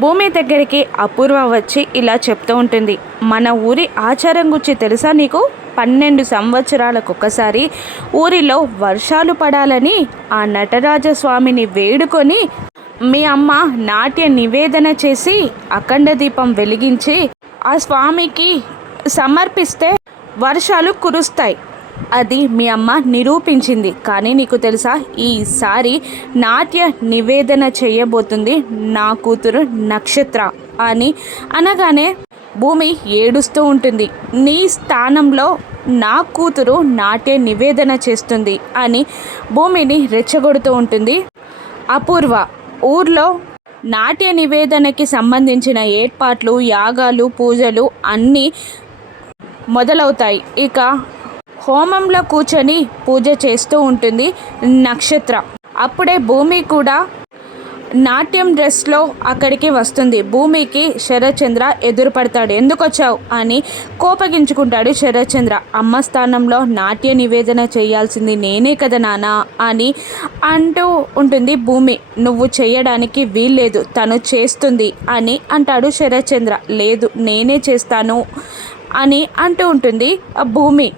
భూమి దగ్గరికి అపూర్వ వచ్చి ఇలా చెప్తూ ఉంటుంది. మన ఊరి ఆచారం గురించి తెలుసా నీకు? పన్నెండు సంవత్సరాలకు ఒకసారి ఊరిలో వర్షాలు పడాలని ఆ నటరాజస్వామిని వేడుకొని మీ అమ్మ నాట్య నివేదన చేసి అఖండ దీపం వెలిగించి ఆ స్వామికి సమర్పిస్తే వర్షాలు కురుస్తాయి. అది మీ అమ్మ నిరూపించింది. కానీ నీకు తెలుసా ఈసారి నాట్య నివేదన చేయబోతుంది నా కూతురు నక్షత్ర అని అనగానే భూమి ఏడుస్తూ ఉంటుంది. నీ స్థానంలో నా కూతురు నాట్య నివేదన చేస్తుంది అని భూమిని రెచ్చగొడుతూ ఉంటుంది. అపూర్వ ఊర్లో నాట్య నివేదనకి సంబంధించిన ఏర్పాట్లు యాగాలు పూజలు అన్నీ మొదలవుతాయి. ఇక హోమంలో కూర్చొని పూజ చేస్తూ ఉంటుంది నక్షత్ర. అప్పుడే భూమి కూడా నాట్యం డ్రెస్లో అక్కడికి వస్తుంది. భూమికి శరత్చంద్ర ఎదురుపడతాడు. ఎందుకొచ్చావు అని కోపగించుకుంటాడు శరత్చంద్ర. అమ్మ స్థానంలో నాట్య నివేదన చేయాల్సింది నేనే కదా నానా అని అంటూ ఉంటుంది భూమి. నువ్వు చేయడానికి వీల్లేదు. తను చేస్తుంది అని అంటాడు శరత్చంద్ర. లేదు నేనే చేస్తాను అని అంటూ ఉంటుంది ఆ భూమి.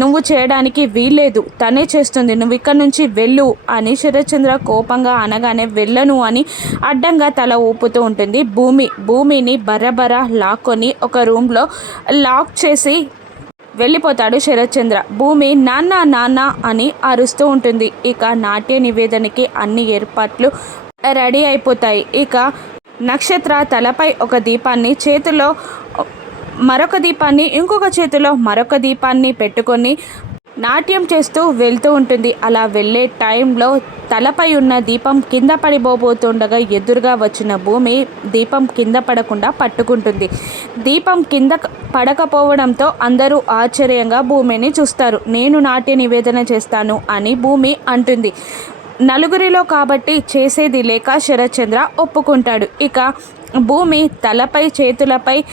నువ్వు చేయడానికి వీల్లేదు. తనే చేస్తుంది. నువ్వు ఇక్కడ నుంచి వెళ్ళు అని శరత్చంద్ర కోపంగా అనగానే వెళ్ళను అని అడ్డంగా తల ఊపుతూ ఉంటుంది. భూమి భూమిని బరబర లాక్కొని ఒక రూమ్లో లాక్ చేసి వెళ్ళిపోతాడు శరత్చంద్ర. భూమి నాన్న నాన్న అని అరుస్తూ ఉంటుంది. ఇక నాట్య నివేదనకి అన్ని ఏర్పాట్లు రెడీ అయిపోతాయి. ఇక నక్షత్ర తలపై ఒక దీపాన్ని చేతిలో మరొక దీపాన్ని ఇంకొక చేతిలో మరొక దీపాన్ని పెట్టుకొని నాట్యం చేస్తూ వెళ్తూ ఉంటుంది. అలా వెళ్ళే టైంలో తలపై ఉన్న దీపం కింద పడిపోబోతుండగా ఎదురుగా వచ్చిన భూమి దీపం కింద పడకుండా పట్టుకుంటుంది. దీపం కింద పడకపోవడంతో అందరూ ఆశ్చర్యంగా భూమిని చూస్తారు. నేను నాట్య నివేదన చేస్తాను అని భూమి అంటుంది. నలుగురిలో కాబట్టి చేసేది లేక శరత్చంద్ర ఒప్పుకుంటాడు. ఇక భూమి తలపై చేతులపై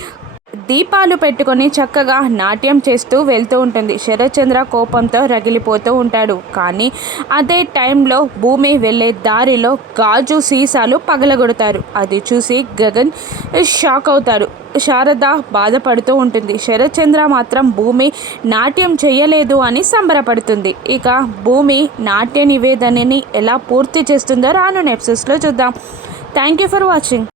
దీపాలు పెట్టుకొని చక్కగా నాట్యం చేస్తూ వెళ్తూ ఉంటుంది. శరత్చంద్ర కోపంతో రగిలిపోతూ ఉంటాడు. కానీ అదే టైంలో భూమి వెళ్ళే దారిలో గాజు సీసాలు పగలగొడతారు. అది చూసి గగన్ షాక్ అవుతారు. శారద బాధపడుతూ ఉంటుంది. శరత్చంద్ర మాత్రం భూమి నాట్యం చేయలేదు అని సంబరపడుతుంది. ఇక భూమి నాట్య నివేదనని ఎలా పూర్తి చేస్తుందో రాను నెప్సెస్లో చూద్దాం. Thank you for watching.